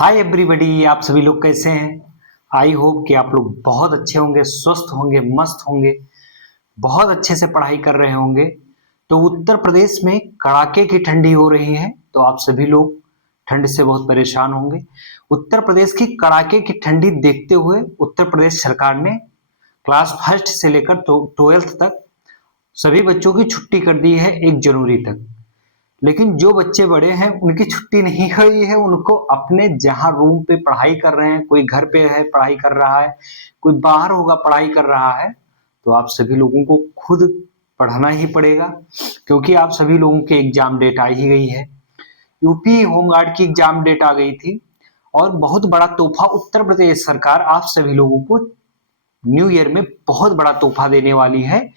Hi everybody, आप सभी लोग कैसे हैं। आई होप कि आप लोग बहुत अच्छे होंगे, स्वस्थ होंगे, मस्त होंगे, बहुत अच्छे से पढ़ाई कर रहे होंगे। तो उत्तर प्रदेश में कड़ाके की ठंडी हो रही है, तो आप सभी लोग ठंड से बहुत परेशान होंगे। उत्तर प्रदेश की कड़ाके की ठंडी देखते हुए उत्तर प्रदेश सरकार ने क्लास फर्स्ट से लेकर 12th तक सभी बच्चों की छुट्टी कर दी है 1 जनवरी तक। लेकिन जो बच्चे बड़े हैं उनकी छुट्टी नहीं हुई है, उनको अपने जहां रूम पे पढ़ाई कर रहे हैं, कोई घर पे है पढ़ाई कर रहा है, कोई बाहर होगा पढ़ाई कर रहा है, तो आप सभी लोगों को खुद पढ़ना ही पड़ेगा, क्योंकि आप सभी लोगों के एग्जाम डेट आ ही गई है। यूपी होमगार्ड की एग्जाम डेट आ गई थी और बहुत बड़ा तोहफा उत्तर प्रदेश सरकार आप सभी लोगों को न्यू ईयर में बहुत बड़ा तोहफा देने वाली है।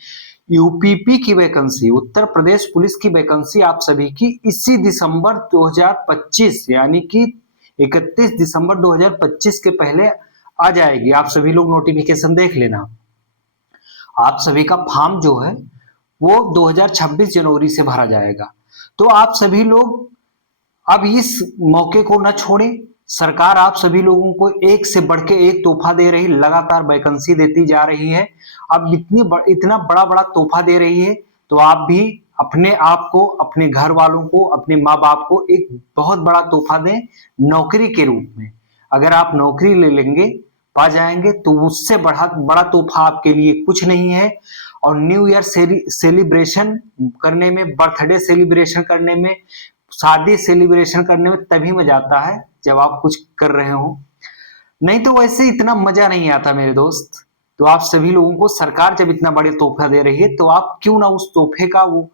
यूपीपी की वैकेंसी, उत्तर प्रदेश पुलिस की वैकेंसी आप सभी की इसी दिसंबर 2025 यानी कि 31 दिसंबर 2025 के पहले आ जाएगी। आप सभी लोग नोटिफिकेशन देख लेना। आप सभी का फॉर्म जो है वो 2026 जनवरी से भरा जाएगा। तो आप सभी लोग अब इस मौके को न छोड़ें। सरकार आप सभी लोगों को एक से बढ़ के एक तोहफा दे रही, लगातार वैकेंसी देती जा रही है। अब इतना बड़ा बड़ा तोहफा दे रही है, तो आप भी अपने आप को, अपने घर वालों को, अपने माँ बाप को एक बहुत बड़ा तोहफा दें नौकरी के रूप में। अगर आप नौकरी ले लेंगे, पा जाएंगे, तो उससे बड़ा बड़ा तोहफा आपके लिए कुछ नहीं है। और न्यू ईयर सेलिब्रेशन करने में, बर्थडे सेलिब्रेशन करने में, शादी सेलिब्रेशन करने में तभी मजा आता है जब आप कुछ कर रहे हो, नहीं तो वैसे इतना मजा नहीं आता मेरे दोस्त। तो आप सभी लोगों को सरकार जब इतना बड़े तोहफा दे रही है, तो आप क्यों ना उस तोहफे का वो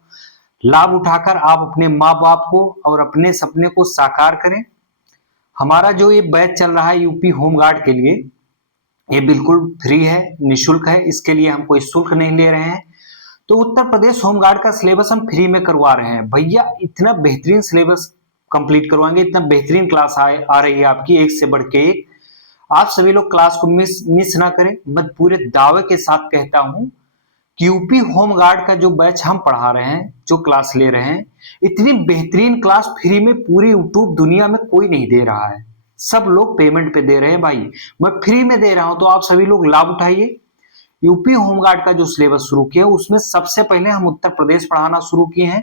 लाभ उठाकर आप अपने माँ बाप को और अपने सपने को साकार करें। हमारा जो ये बैच चल रहा है यूपी होमगार्ड के लिए, ये बिल्कुल फ्री है, निःशुल्क है, इसके लिए हम कोई शुल्क नहीं ले रहे हैं। तो उत्तर प्रदेश होमगार्ड का सिलेबस हम फ्री में करवा रहे हैं भैया। इतना बेहतरीन सिलेबस कंप्लीट करवाएंगे, इतना बेहतरीन क्लास आ रही है आपकी, एक से बढ़ के एक। आप सभी लोग क्लास को मिस ना करें। मैं पूरे दावे के साथ कहता हूं कि यूपी होमगार्ड का जो बैच हम पढ़ा रहे हैं, जो क्लास ले रहे हैं, इतनी बेहतरीन क्लास फ्री में पूरी यूट्यूब दुनिया में कोई नहीं दे रहा है। सब लोग पेमेंट पे दे रहे हैं भाई, मैं फ्री में दे रहा हूं, तो आप सभी लोग लाभ उठाइए। यूपी होमगार्ड का जो सिलेबस शुरू किया उसमें सबसे पहले हम उत्तर प्रदेश पढ़ाना शुरू किए हैं।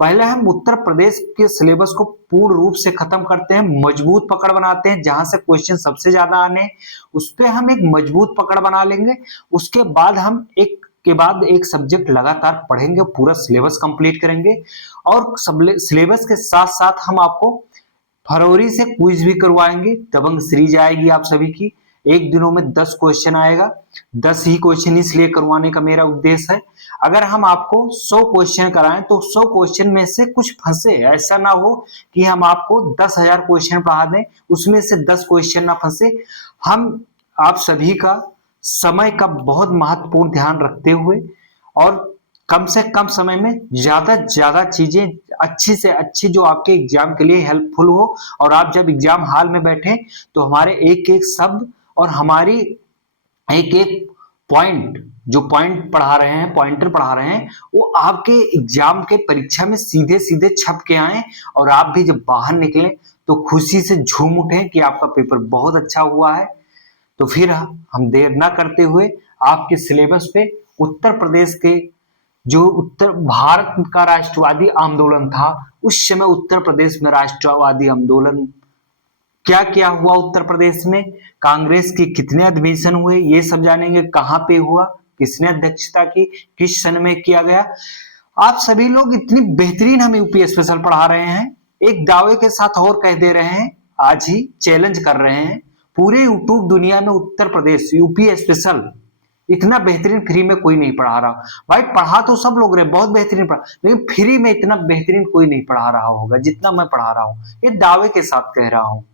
पहले हम उत्तर प्रदेश के सिलेबस को पूर्ण रूप से खत्म करते हैं, मजबूत पकड़ बनाते हैं, जहां से क्वेश्चन सबसे ज्यादा आने उस पर हम एक मजबूत पकड़ बना लेंगे। उसके बाद हम एक के बाद एक सब्जेक्ट लगातार पढ़ेंगे, पूरा सिलेबस कंप्लीट करेंगे। और सिलेबस के साथ साथ हम आपको फरवरी से क्विज भी करवाएंगे। दबंग सीरीज आएगी आप सभी की, एक दिनों में 10 क्वेश्चन आएगा। 10 ही क्वेश्चन इसलिए करवाने का मेरा उद्देश्य है, अगर हम आपको 100 क्वेश्चन कराएं तो 100 क्वेश्चन में से कुछ फंसे। ऐसा ना हो कि हम आपको 10,000 क्वेश्चन पढ़ा दें, उसमें से 10 क्वेश्चन ना फंसे। हम आप सभी का समय का बहुत महत्वपूर्ण ध्यान रखते हुए और कम से कम समय में ज्यादा चीजें, अच्छी से अच्छी, जो आपके एग्जाम के लिए हेल्पफुल हो, और आप जब एग्जाम हॉल में बैठे तो हमारे एक एक शब्द और हमारी एक एक पॉइंट, जो पॉइंट पढ़ा रहे हैं, पॉइंटर पढ़ा रहे हैं, वो आपके एग्जाम के परीक्षा में सीधे सीधे छप के आए, और आप भी जब बाहर निकले तो खुशी से झूम उठे कि आपका पेपर बहुत अच्छा हुआ है। तो फिर हम देर ना करते हुए आपके सिलेबस पे उत्तर प्रदेश के, जो उत्तर भारत का राष्ट्रवादी आंदोलन था, उस समय उत्तर प्रदेश में राष्ट्रवादी आंदोलन क्या क्या हुआ, उत्तर प्रदेश में कांग्रेस के कितने अधिवेशन हुए, ये सब जानेंगे। कहां पे हुआ, किसने अध्यक्षता की, किस सन में किया गया। आप सभी लोग इतनी बेहतरीन हम यूपी स्पेशल पढ़ा रहे हैं, एक दावे के साथ और कह दे रहे हैं, आज ही चैलेंज कर रहे हैं पूरे यूट्यूब दुनिया में, उत्तर प्रदेश यूपी स्पेशल इतना बेहतरीन फ्री में कोई नहीं पढ़ा रहा। भाई पढ़ा तो सब लोग रहे, बहुत बेहतरीन पढ़ा, लेकिन फ्री में इतना बेहतरीन कोई नहीं पढ़ा रहा होगा जितना मैं पढ़ा रहा हूँ। ये दावे के साथ कह रहा हूँ।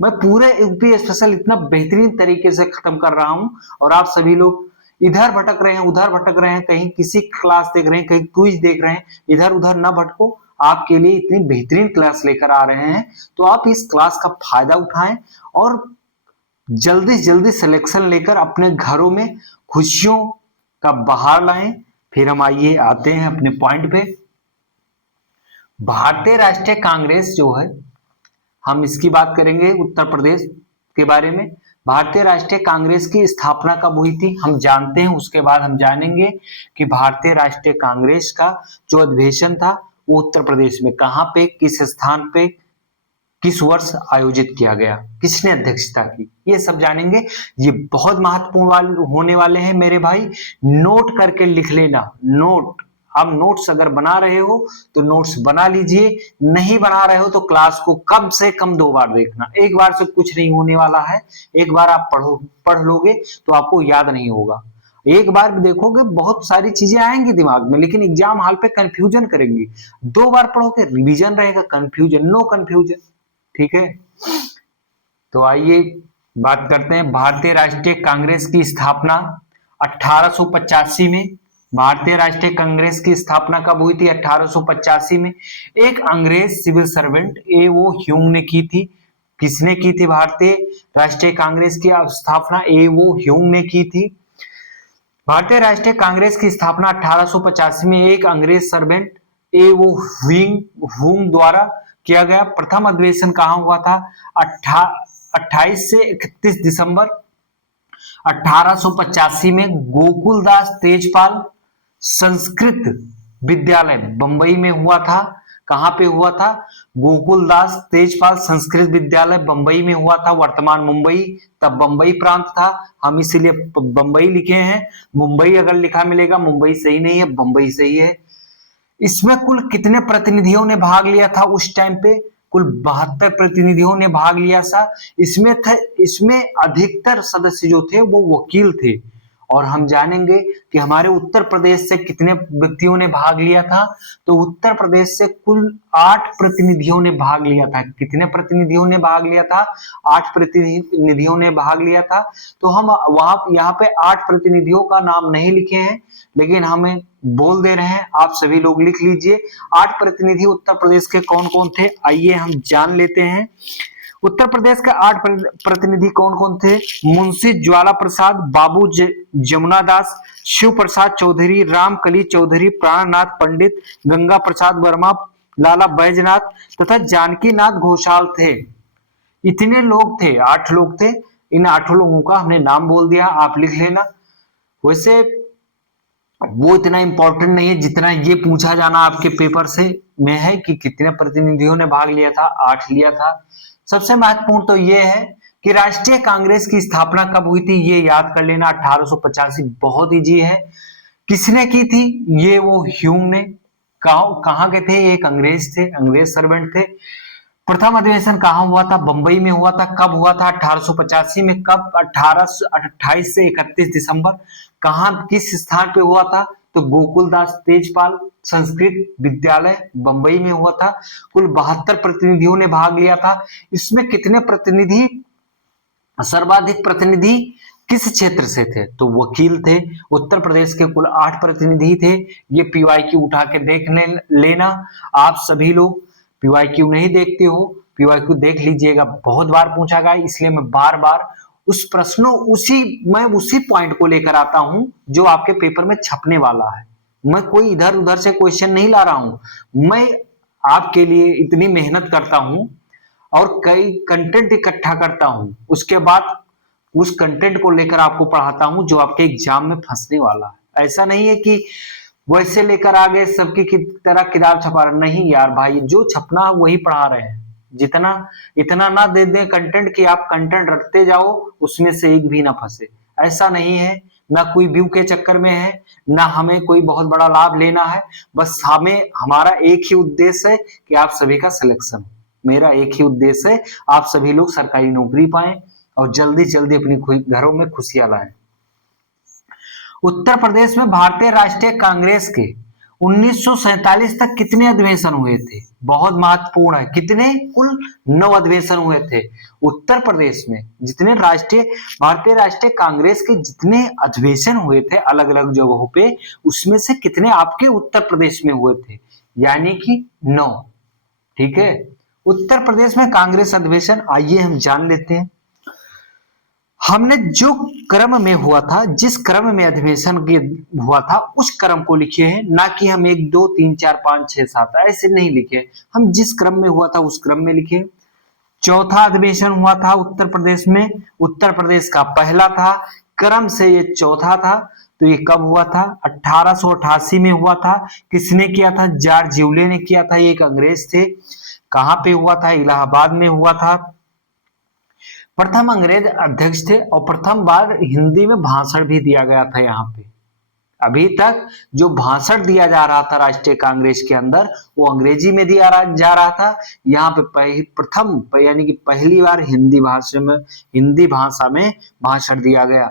मैं पूरे यूपी स्पेशल इतना बेहतरीन तरीके से खत्म कर रहा हूं, और आप सभी लोग इधर भटक रहे हैं, उधर भटक रहे हैं, कहीं किसी क्लास देख रहे हैं, कहीं क्विज देख रहे हैं, इधर उधर ना भटको। आपके लिए इतनी बेहतरीन क्लास लेकर आ रहे हैं, तो आप इस क्लास का फायदा उठाएं और जल्दी जल्दी सिलेक्शन लेकर अपने घरों में खुशियों का बहार लाएं। फिर हम आइए आते हैं अपने पॉइंट पे। भारतीय राष्ट्रीय कांग्रेस जो है, हम इसकी बात करेंगे उत्तर प्रदेश के बारे में। भारतीय राष्ट्रीय कांग्रेस की स्थापना कब हुई थी हम जानते हैं, उसके बाद हम जानेंगे कि भारतीय राष्ट्रीय कांग्रेस का जो अधिवेशन था वो उत्तर प्रदेश में कहाँ पे, किस स्थान पे, किस वर्ष आयोजित किया गया, किसने अध्यक्षता की, ये सब जानेंगे। ये बहुत महत्वपूर्ण होने वाले हैं मेरे भाई, नोट करके लिख लेना। नोट, आप नोट्स अगर बना रहे हो तो नोट्स बना लीजिए, नहीं बना रहे हो तो क्लास को कम से कम 2 बार देखना। एक बार से कुछ नहीं होने वाला है, एक बार आप पढ़ लोगे तो आपको याद नहीं होगा। एक बार भी देखोगे बहुत सारी चीजें आएंगी दिमाग में, लेकिन एग्जाम हॉल पे कंफ्यूजन करेंगी। 2 बार पढ़ोगे रिवीजन रहेगा, कंफ्यूजन नो कंफ्यूजन। ठीक है, तो आइए बात करते हैं। भारतीय राष्ट्रीय कांग्रेस की स्थापना 1885 में। भारतीय राष्ट्रीय कांग्रेस की स्थापना कब हुई थी? 1885 में। एक अंग्रेज सिविल सर्वेंट A.O. ह्यूम ने की थी। किसने की थी भारतीय राष्ट्रीय कांग्रेस की स्थापना? A.O. ह्यूम ने की थी। भारतीय राष्ट्रीय कांग्रेस की स्थापना 1885 में एक अंग्रेज सर्वेंट A.O. ह्यूम द्वारा किया गया। प्रथम अधिवेशन कहां हुआ था? 28 से 31 दिसंबर 1885 में गोकुलदास तेजपाल संस्कृत विद्यालय बंबई में हुआ था। कहां पे हुआ था? गोकुलदास तेजपाल संस्कृत विद्यालय बंबई में हुआ था, वर्तमान मुंबई, तब बंबई प्रांत था, हम इसीलिए बंबई लिखे हैं। मुंबई अगर लिखा मिलेगा, मुंबई सही नहीं है, बंबई सही है। इसमें कुल कितने प्रतिनिधियों ने भाग लिया था उस टाइम पे? कुल 72 प्रतिनिधियों ने भाग लिया था। इसमें अधिकतर सदस्य जो थे वो वकील थे। और हम जानेंगे कि हमारे उत्तर प्रदेश से कितने व्यक्तियों ने भाग लिया था। तो उत्तर प्रदेश से कुल 8 प्रतिनिधियों ने भाग लिया था। कितने प्रतिनिधियों ने भाग लिया था? 8 प्रतिनिधियों ने भाग लिया था। तो हम यहाँ पे 8 प्रतिनिधियों का नाम नहीं लिखे हैं, लेकिन हमें बोल दे रहे हैं, आप सभी लोग लिख लीजिए। 8 प्रतिनिधि उत्तर प्रदेश के कौन कौन थे, आइए हम जान लेते हैं। उत्तर प्रदेश के 8 प्रतिनिधि कौन कौन थे? मुंशी ज्वाला प्रसाद, बाबू जमुना दास, शिव प्रसाद चौधरी, रामकली चौधरी, प्राणनाथ पंडित, गंगा प्रसाद वर्मा, लाला बैजनाथ तथा जानकी नाथ घोषाल थे। इतने लोग थे, 8 लोग थे। इन 8 लोगों का हमने नाम बोल दिया, आप लिख लेना। वैसे वो इतना इंपॉर्टेंट नहीं है जितना ये पूछा जाना आपके पेपर से में है कि कितने प्रतिनिधियों ने भाग लिया था। 8 लिया था। सबसे महत्वपूर्ण तो ये है कि राष्ट्रीय कांग्रेस की स्थापना कब हुई थी, ये याद कर लेना। 1885, बहुत इजी है। किसने की थी? ये वो ह्यूम ने। कहां के थे? एक अंग्रेज थे, अंग्रेज सर्वेंट थे। प्रथम अधिवेशन कहां हुआ था? बंबई में हुआ था। कब हुआ था? 1885 में। कब? 28 से 31 दिसंबर। कहां, किस स्थान पे हुआ था? तो गोकुलदास तेजपाल संस्कृत विद्यालय बंबई में हुआ था। कुल 72 प्रतिनिधियों ने भाग लिया था। इसमें कितने प्रतिनिधि, सर्वाधिक प्रतिनिधि किस क्षेत्र से थे? तो वकील थे। उत्तर प्रदेश के कुल 8 प्रतिनिधि थे। ये पीवाईक्यू उठा के देख लेना। आप सभी लोग पीवाईक्यू नहीं देखते हो, पीवाईक्यू देख लीजिएगा, बहुत बार पूछा गया, इसलिए मैं बार बार उस उसी पॉइंट को लेकर आता हूं जो आपके पेपर में छपने वाला है। मैं कोई इधर उधर से क्वेश्चन नहीं ला रहा हूं। मैं आपके लिए इतनी मेहनत करता हूं और कई कंटेंट इकट्ठा करता हूं, उसके बाद उस कंटेंट को लेकर आपको पढ़ाता हूं जो आपके एग्जाम में फंसने वाला है। ऐसा नहीं है कि वैसे लेकर आ गए सबकी तरह किताब छपा रहे, नहीं यार भाई, जो छपना वही पढ़ा रहे हैं। जितना इतना ना दे दें कंटेंट कि आप कंटेंट रटते जाओ, उसमें से एक भी ना फंसे। ऐसा नहीं है, ना कोई व्यू के चक्कर में है, ना हमें कोई बहुत बड़ा लाभ लेना है। बस हमारा एक ही उद्देश्य है कि आप सभी का सिलेक्शन हो। मेरा एक ही उद्देश्य है, आप सभी लोग सरकारी नौकरी पाएं और जल्दी जल्दी अपनी घरों में खुशियां लाएं। उत्तर प्रदेश में भारतीय राष्ट्रीय कांग्रेस के 1947 तक कितने अधिवेशन हुए थे? बहुत महत्वपूर्ण है। कितने? कुल 9 अधिवेशन हुए थे उत्तर प्रदेश में। जितने भारतीय राष्ट्रीय कांग्रेस के जितने अधिवेशन हुए थे अलग अलग जगहों पे, उसमें से कितने आपके उत्तर प्रदेश में हुए थे? यानी कि 9। ठीक है, उत्तर प्रदेश में कांग्रेस अधिवेशन, आइए हम जान लेते हैं। हमने जो क्रम में हुआ था, जिस क्रम में अधिवेशन हुआ था, उस क्रम को लिखे हैं, ना कि हम 1 2 3 4 5 6 7 ऐसे नहीं लिखे। हम जिस क्रम में हुआ था उस क्रम में लिखे। चौथा अधिवेशन हुआ था उत्तर प्रदेश में, उत्तर प्रदेश का पहला था, क्रम से ये चौथा था। तो ये कब हुआ था? 1888 में हुआ था। किसने किया था? जॉर्ज ज्यूले ने किया था। ये एक अंग्रेज थे। कहां पे हुआ था? इलाहाबाद में हुआ था। प्रथम अंग्रेज अध्यक्ष थे और प्रथम बार हिंदी में भाषण भी दिया गया था यहाँ पे। अभी तक जो भाषण दिया जा रहा था राष्ट्रीय कांग्रेस के अंदर वो अंग्रेजी में दिया जा रहा था। यहाँ पे प्रथम यानी कि पहली बार हिंदी भाषा में भाषण दिया गया।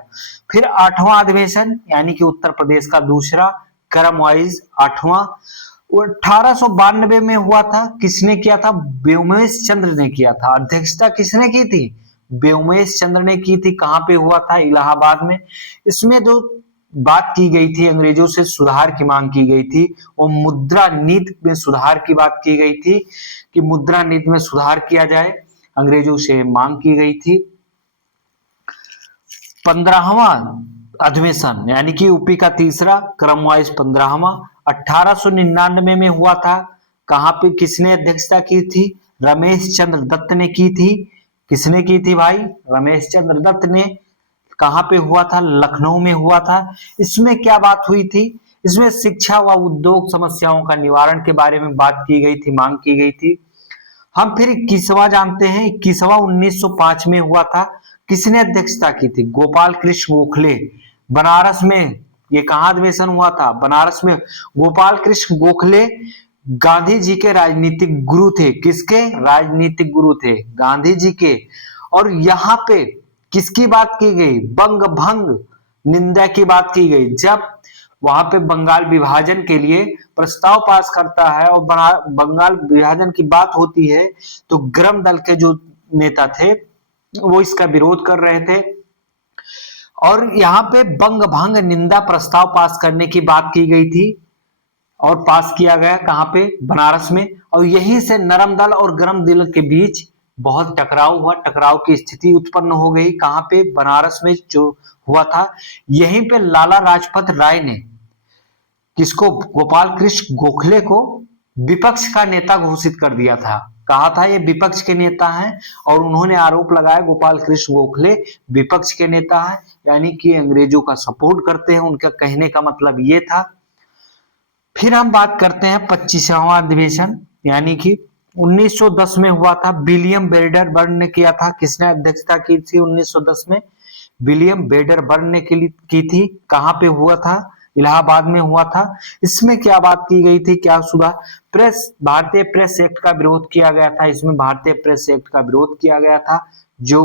फिर 8वां अधिवेशन यानी कि उत्तर प्रदेश का दूसरा, क्रम वाइज 8वां, 1892 में हुआ था। किसने किया था? व्योमेश चंद्र ने किया था। अध्यक्षता किसने की थी? व्योमेश चंद्र ने की थी। कहां पे हुआ था? इलाहाबाद में। इसमें जो बात की गई थी, अंग्रेजों से सुधार की मांग की गई थी, वो मुद्रा नीति में सुधार की बात की गई थी कि मुद्रा नीति में सुधार किया जाए, अंग्रेजों से मांग की गई थी। 15वां अधिवेशन यानी कि यूपी का तीसरा, क्रम वाइज 15वां, 1899 में हुआ था। कहां पे किसने अध्यक्षता की थी? रमेश चंद्र दत्त ने की थी। किसने की थी भाई? रमेश चंद्र दत्त ने। कहां पे हुआ था? लखनऊ में हुआ था। इसमें क्या बात हुई थी? इसमें शिक्षा व उद्योग समस्याओं का निवारण के बारे में बात की गई थी, मांग की गई थी। हम फिर 21वां जानते हैं। 21वां 1905 में हुआ था। किसने अध्यक्षता की थी? गोपाल कृष्ण गोखले। बनारस में ये कहां अधिवेशन हुआ था? बनारस में। गोपाल कृष्ण गोखले गांधी जी के राजनीतिक गुरु थे। किसके? राजनीतिक गुरु थे गांधी जी के। और यहाँ पे किसकी बात की गई? बंग भंग निंदा की बात की गई। जब वहां पे बंगाल विभाजन के लिए प्रस्ताव पास करता है और बंगाल विभाजन की बात होती है तो गर्म दल के जो नेता थे वो इसका विरोध कर रहे थे और यहाँ पे बंग भंग निंदा प्रस्ताव पास करने की बात की गई थी और पास किया गया। कहां पे? बनारस में। और यहीं से नरम दल और गर्म दल के बीच बहुत टकराव हुआ, टकराव की स्थिति उत्पन्न हो गई। कहां पे? बनारस में जो हुआ था। यहीं पे लाला लाजपत राय ने किसको? गोपाल कृष्ण गोखले को विपक्ष का नेता घोषित कर दिया था। कहा था ये विपक्ष के नेता हैं और उन्होंने आरोप लगाया गोपाल कृष्ण गोखले विपक्ष के नेता हैं, यानी कि अंग्रेजों का सपोर्ट करते हैं। उनका कहने का मतलब ये था। फिर हम बात करते हैं 25वां अधिवेशन यानी कि 1910 में हुआ था। विलियम वेडरबर्न ने किया था। किसने अध्यक्षता की थी 1910 में? विलियम वेडरबर्न ने की थी। कहां पे हुआ था? इलाहाबाद में हुआ था। इसमें क्या बात की गई थी? क्या सुधार? भारतीय प्रेस एक्ट का विरोध किया गया था। इसमें भारतीय प्रेस एक्ट का विरोध किया गया था जो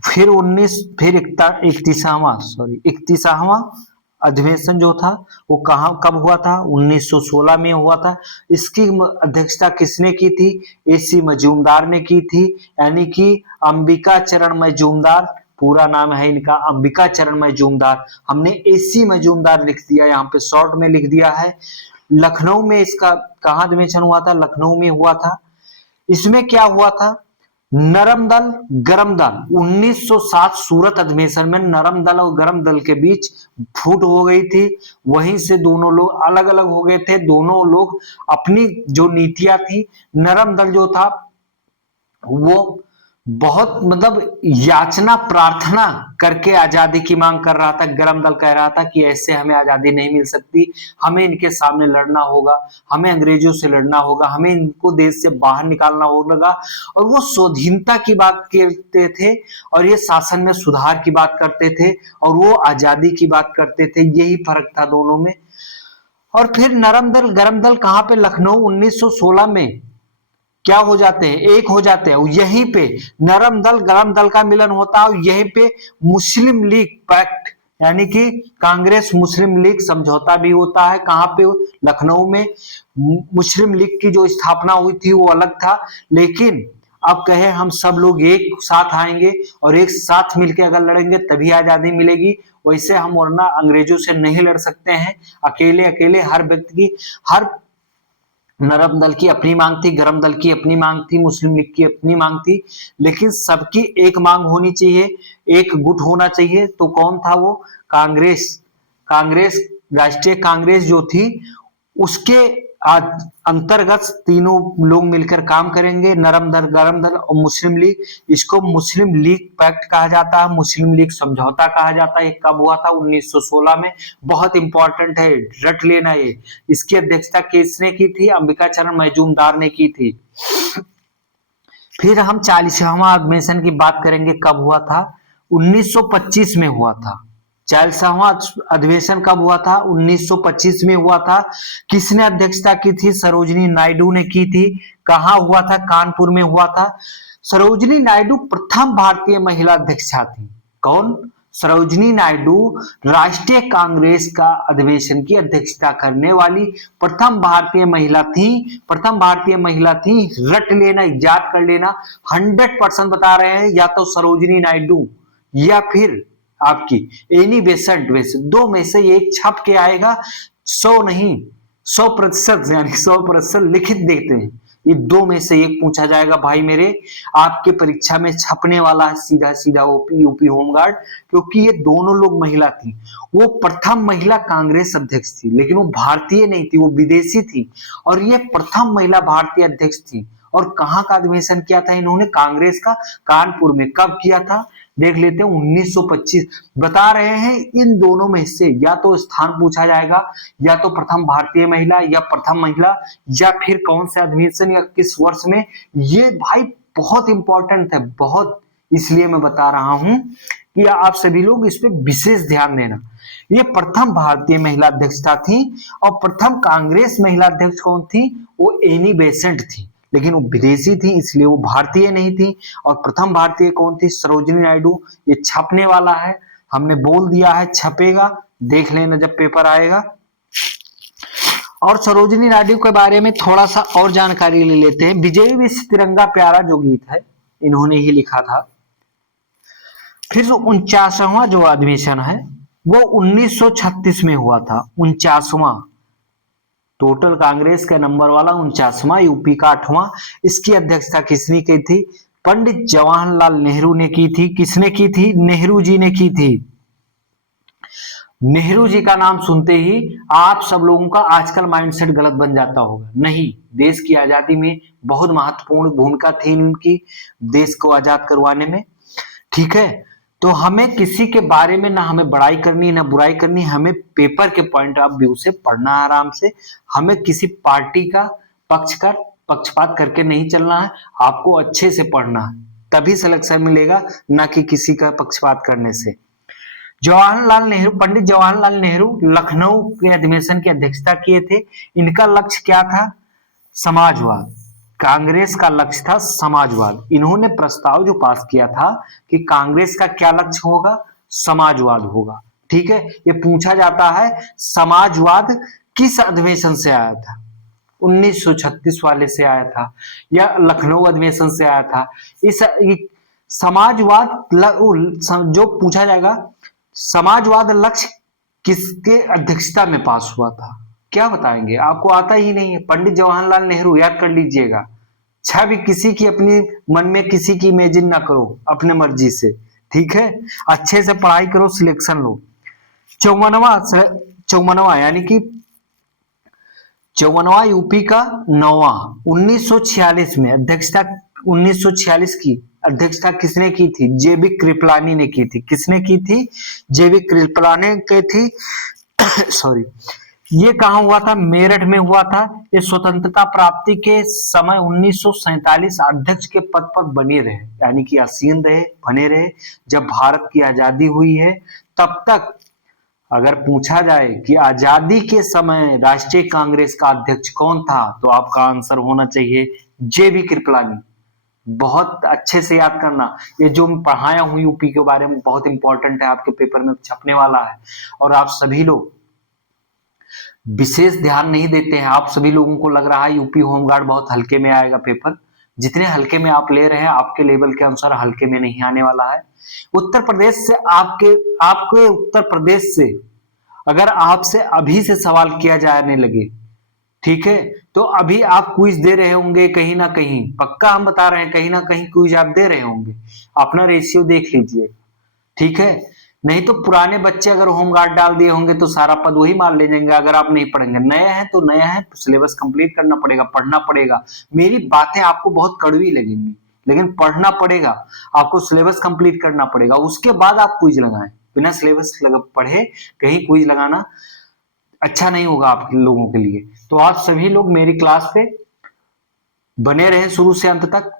फिर 31वां अधिवेशन जो था वो कब हुआ था? 1916 में हुआ था। इसकी अध्यक्षता किसने की थी? एसी मजूमदार ने की थी, यानी कि अंबिका चरण मजूमदार। पूरा नाम है इनका अंबिका चरण मजूमदार। हमने एसी मजूमदार लिख दिया, यहाँ पे शॉर्ट में लिख दिया है। लखनऊ में इसका कहां अधिवेशन हुआ था? लखनऊ में हुआ था। इसमें क्या हुआ था? नरम दल गरम दल 1907 सूरत अधिवेशन में नरम दल और गरम दल के बीच फूट हो गई थी। वहीं से दोनों लोग अलग अलग हो गए थे। दोनों लोग अपनी जो नीतियां थी, नरम दल जो था वो बहुत मतलब याचना प्रार्थना करके आजादी की मांग कर रहा था। गरम दल कह रहा था कि ऐसे हमें आजादी नहीं मिल सकती, हमें इनके सामने लड़ना होगा, हमें अंग्रेजों से लड़ना होगा, हमें इनको देश से बाहर निकालना होगा। और वो स्वाधीनता की बात करते थे और ये शासन में सुधार की बात करते थे और वो आजादी की बात करते थे। यही फर्क था दोनों में। और फिर नरम दल गरम दल कहां पे? लखनऊ 1916 में क्या हो जाते हैं? एक हो जाते हैं। यहीं पे नरम दल गरम दल का मिलन होता है और यहीं पे मुस्लिम लीग पैक्ट यानी कि कांग्रेस मुस्लिम लीग समझौता भी होता है। कहां पे? लखनऊ में। मुस्लिम लीग की जो स्थापना हुई थी वो अलग था, लेकिन अब कहे हम सब लोग एक साथ आएंगे और एक साथ मिलकर अगर लड़ेंगे तभी आजादी मिलेगी। वैसे हम वरना अंग्रेजों से नहीं लड़ सकते हैं अकेले अकेले। हर व्यक्ति की, हर नरम दल की अपनी मांग थी, गरम दल की अपनी मांग थी, मुस्लिम लीग की अपनी मांग थी, लेकिन सबकी एक मांग होनी चाहिए, एक गुट होना चाहिए। तो कौन था वो? कांग्रेस। कांग्रेस, राष्ट्रीय कांग्रेस जो थी उसके आज अंतर्गत तीनों लोग मिलकर काम करेंगे, नरम दल, गरम दल और मुस्लिम लीग। इसको मुस्लिम लीग पैक्ट कहा जाता है, मुस्लिम लीग समझौता कहा जाता है। ये कब हुआ था? 1916 में। बहुत इंपॉर्टेंट है, रट लेना ये। इसकी अध्यक्षता किसने की थी? अंबिका चरण मजूमदार ने की थी। फिर हम 40वां अधिवेशन की बात करेंगे, कब हुआ था? 1925 में हुआ था। 40वां अधिवेशन कब हुआ था? 1925 में हुआ था। किसने अध्यक्षता की थी? सरोजिनी नायडू ने की थी। कहां हुआ था? कानपुर में हुआ था। सरोजिनी नायडू प्रथम भारतीय महिला अध्यक्षा थी। कौन? सरोजिनी नायडू राष्ट्रीय कांग्रेस का अधिवेशन की अध्यक्षता करने वाली प्रथम भारतीय महिला थी। प्रथम भारतीय महिला थी, रट लेना, याद कर लेना। 100% बता रहे हैं, या तो सरोजिनी नायडू या फिर आपकी एनी बेसेंट। वैसे दो में से एक छप के आएगा, 100 नहीं, 100%, यानी 100% लिखित देते हैं। ये दो में से एक पूछा जाएगा भाई मेरे, आपके परीक्षा में छपने वाला है सीधा सीधा ओपी यूपी होमगार्ड, क्योंकि ये दोनों लोग महिला थी। वो प्रथम महिला कांग्रेस अध्यक्ष थी, लेकिन वो भारतीय नहीं थी, वो विदेशी थी। और ये प्रथम महिला भारतीय अध्यक्ष थी। और कहां का अधिवेशन किया था इन्होंने? कांग्रेस का, कानपुर में। कब किया था? देख लेते हैं, 1925। बता रहे हैं इन दोनों में से या तो स्थान पूछा जाएगा, या तो प्रथम भारतीय महिला, या प्रथम महिला, या फिर कौन से अधिवेशन या किस वर्ष में। ये भाई बहुत इंपॉर्टेंट है, बहुत। इसलिए मैं बता रहा हूं कि आप सभी लोग इस पे विशेष ध्यान देना। ये प्रथम भारतीय महिला अध्यक्षता थी। और प्रथम कांग्रेस महिला अध्यक्ष कौन थी? वो एनी बेसेंट थी, लेकिन वो विदेशी थी, इसलिए वो भारतीय नहीं थी। और प्रथम भारतीय कौन थी? सरोजिनी नायडू। ये छपने वाला है, हमने बोल दिया है, छपेगा, देख लेना जब पेपर आएगा। और सरोजिनी नायडू के बारे में थोड़ा सा और जानकारी ले लेते हैं। विजय विश्व तिरंगा प्यारा जो गीत है, इन्होंने ही लिखा था। फिर 49वां जो अधिवेशन है वो 1936 में हुआ था। 49वां, टोटल कांग्रेस का नंबर वाला 49वां, यूपी का 8वां। इसकी अध्यक्षता किसने की थी? पंडित जवाहरलाल नेहरू ने की थी। किसने की थी? नेहरू जी ने की थी। नेहरू जी का नाम सुनते ही आप सब लोगों का आजकल माइंडसेट गलत बन जाता होगा। नहीं, देश की आजादी में बहुत महत्वपूर्ण भूमिका थी इनकी, देश को आजाद करवाने में। ठीक है, तो हमें किसी के बारे में ना हमें बड़ाई करनी ना बुराई करनी, हमें पेपर के पॉइंट ऑफ व्यू से पढ़ना है आराम से। हमें किसी पार्टी का पक्षपात करके नहीं चलना है, आपको अच्छे से पढ़ना है, तभी सिलेक्शन मिलेगा, ना कि किसी का पक्षपात करने से। जवाहरलाल नेहरू, पंडित जवाहरलाल नेहरू लखनऊ के अधिवेशन की अध्यक्षता किए थे। इनका लक्ष्य क्या था? समाजवाद। कांग्रेस का लक्ष्य था समाजवाद। इन्होंने प्रस्ताव जो पास किया था कि कांग्रेस का क्या लक्ष्य होगा? समाजवाद होगा। ठीक है, ये पूछा जाता है समाजवाद किस अधिवेशन से आया था? 1936 वाले से आया था, या लखनऊ अधिवेशन से आया था? इस समाजवाद जो पूछा जाएगा, समाजवाद लक्ष्य किसके अध्यक्षता में पास हुआ था? क्या बताएंगे? आपको आता ही नहीं है। पंडित जवाहरलाल नेहरू, याद कर लीजिएगा। छवि किसी की अपनी मन में किसी की इमेजिन ना करो अपने मर्जी से। ठीक है, अच्छे से पढ़ाई करो, सिलेक्शन लो। 54वां यानी कि 54वां यूपी का 9वां, 1946 में अध्यक्षता, 1946 की अध्यक्षता किसने की थी? जेबी कृपलानी ने की थी। किसने की थी? जेबी कृपलानी की थी। सॉरी, ये कहां हुआ था? मेरठ में हुआ था। ये स्वतंत्रता प्राप्ति के समय 1947 अध्यक्ष के पद पर बने रहे, यानी कि आसीन रहे, बने रहे। जब भारत की आजादी हुई है तब तक अगर पूछा जाए कि आजादी के समय राष्ट्रीय कांग्रेस का अध्यक्ष कौन था, तो आपका आंसर होना चाहिए जेबी कृपलानी। बहुत अच्छे से याद करना, ये जो मैं पढ़ाया हूं यूपी के बारे में बहुत इंपॉर्टेंट है, आपके पेपर में छपने वाला है। और आप सभी लोग विशेष ध्यान नहीं देते हैं। आप सभी लोगों को लग रहा है यूपी होमगार्ड बहुत हल्के में आएगा पेपर। जितने हल्के में आप ले रहे हैं, आपके लेवल के अनुसार हल्के में नहीं आने वाला है। उत्तर प्रदेश से आपके उत्तर प्रदेश से अगर आपसे अभी से सवाल किया जाने लगे, ठीक है, तो अभी आप क्विज दे रहे होंगे कहीं ना कहीं, पक्का हम बता रहे हैं, कहीं ना कहीं क्विज आप दे रहे होंगे। अपना रेशियो देख लीजिए। ठीक है, नहीं तो पुराने बच्चे अगर होमगार्ड डाल दिए होंगे तो सारा पद वही मार ले जाएंगे अगर आप नहीं पढ़ेंगे। नया है तो नया है, सिलेबस कंप्लीट करना पड़ेगा, पढ़ना पड़ेगा। मेरी बातें आपको बहुत कड़वी लगेंगी लेकिन पढ़ना पड़ेगा, आपको सिलेबस कंप्लीट करना पड़ेगा, उसके बाद आप क्विज लगाएं। बिना सिलेबस पढ़े कहीं क्विज लगाना अच्छा नहीं होगा आप लोगों के लिए। तो आप सभी लोग मेरी क्लास पे बने रहे शुरू से अंत तक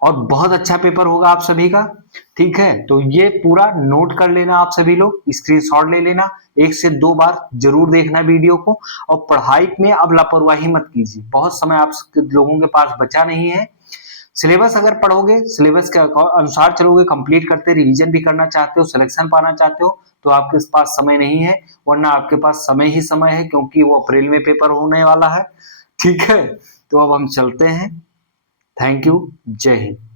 और बहुत अच्छा पेपर होगा आप सभी का। ठीक है, तो ये पूरा नोट कर लेना, आप सभी लोग स्क्रीनशॉट ले लेना, 1 से 2 बार जरूर देखना वीडियो को। और पढ़ाई में अब लापरवाही मत कीजिए, बहुत समय आप लोगों के पास बचा नहीं है। सिलेबस अगर पढ़ोगे, सिलेबस के अनुसार चलोगे, कंप्लीट करते, रिवीजन भी करना चाहते हो, सिलेक्शन पाना चाहते हो, तो आपके पास समय नहीं है, वरना आपके पास समय ही समय है, क्योंकि वो अप्रैल में पेपर होने वाला है। ठीक है, तो अब हम चलते हैं। थैंक यू, जय हिंद।